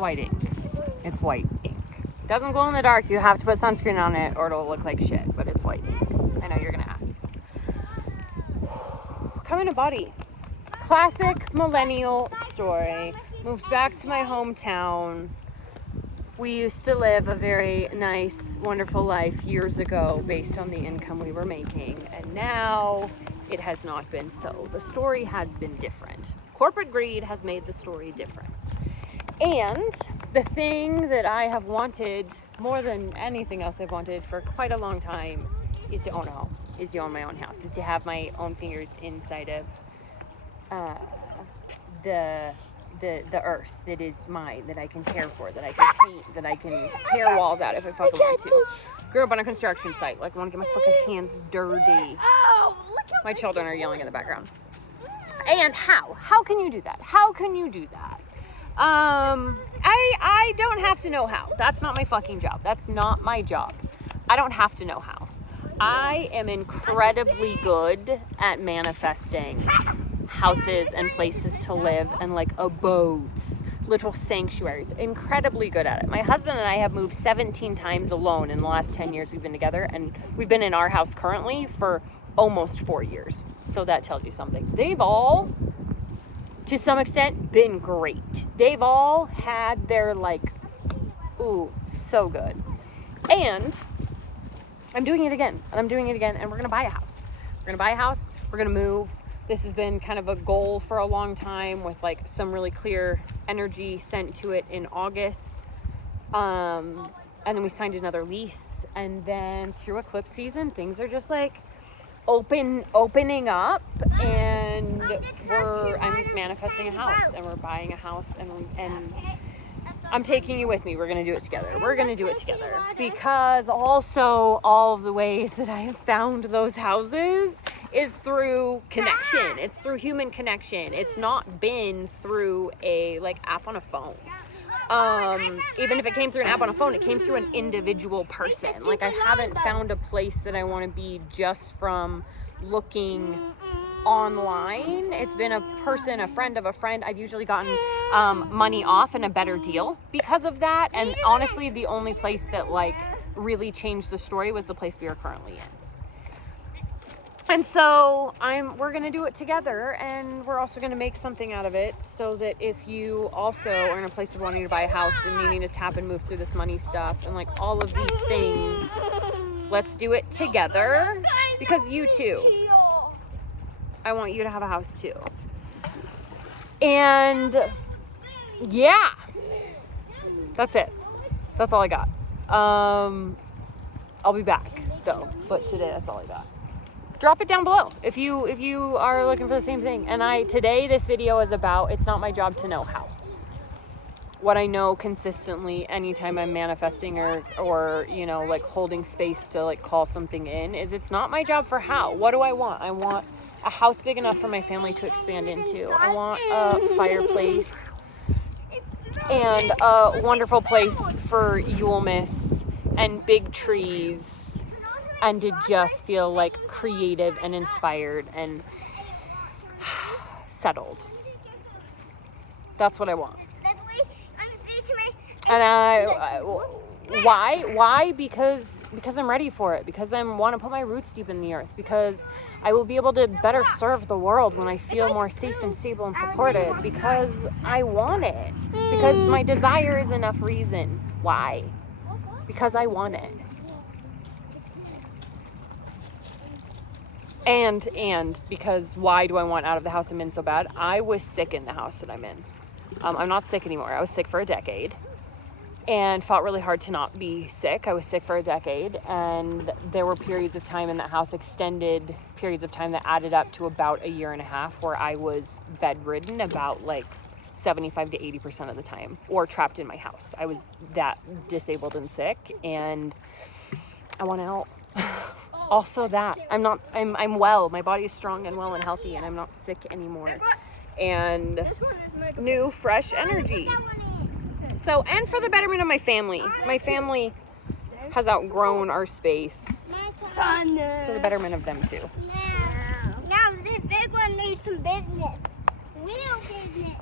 white ink. It's white ink. Doesn't glow in the dark. You have to put sunscreen on it or it'll look like shit, but it's white ink. I know you're gonna ask. Come in a body. Classic millennial story. Moved back to my hometown. We used to live a very nice, wonderful life years ago based on the income we were making, and now it has not been so. The story has been different. Corporate greed has made the story different. And the thing that I have wanted more than anything else I've wanted for quite a long time is to own a home, is to own my own house, is to have my own fingers inside of the earth that is mine, that I can care for, that I can paint, that I can tear walls out if I fucking want to. Grew up on a construction site, like I want to get my fucking hands dirty. My children are yelling in the background. And how can you do that? How can you do that? I don't have to know how. That's not my fucking job. That's not my job. I don't have to know how. I am incredibly good at manifesting houses and places to live and like abodes, little sanctuaries. Incredibly good at it. My husband and I have moved 17 times alone in the last 10 years we've been together, and we've been in our house currently for almost 4 years. So that tells you something. They've all, to some extent, been great. They've all had their like, ooh, so good. And I'm doing it again, and I'm doing it again, and we're gonna buy a house. We're gonna buy a house, we're gonna move. This has been kind of a goal for a long time with like some really clear energy sent to it in August. And then we signed another lease, and then through eclipse season, things are just like opening up, and I'm manifesting a house, and we're buying a house, and I'm taking you with me. We're going to do it together. We're going to do it together because also all of the ways that I have found those houses is through connection. It's through human connection. It's not been through a like app on a phone. Even if it came through an app on a phone, it came through an individual person. Like I haven't found a place that I want to be just from looking online. It's been a person, a friend of a friend. I've usually gotten money off and a better deal because of that. And honestly, the only place that like really changed the story was the place we are currently in. And so we're gonna do it together, and we're also gonna make something out of it so that if you also are in a place of wanting to buy a house and needing to tap and move through this money stuff and like all of these things, let's do it together, because you too. I want you to have a house too. And yeah, that's it. That's all I got. I'll be back though, but today that's all I got. Drop it down below if you are looking for the same thing. And today this video is about, it's not my job to know how. What I know consistently anytime I'm manifesting or you know, like holding space to like call something in, is it's not my job for how. What do I want? I want a house big enough for my family to expand into. I want a fireplace and a wonderful place for Yulemas and big trees, and to just feel like creative and inspired and settled. That's what I want. And why? Because I'm ready for it. Because I want to put my roots deep in the earth. Because I will be able to better serve the world when I feel more safe and stable and supported. Because I want it. Because my desire is enough reason. Why? Because I want it. And because why do I want out of the house I'm in so bad? I was sick in the house that I'm in. I'm not sick anymore. I was sick for a decade and fought really hard to not be sick. I was sick for a decade, and there were periods of time in that house, extended periods of time that added up to about a year and a half where I was bedridden about like 75 to 80% of the time, or trapped in my house. I was that disabled and sick, and I want out. Also that I'm well. My body is strong and well and healthy, and I'm not sick anymore. And new, fresh energy. So, and for the betterment of my family. My family has outgrown our space. So the betterment of them too. Now this big one needs some business. Real business.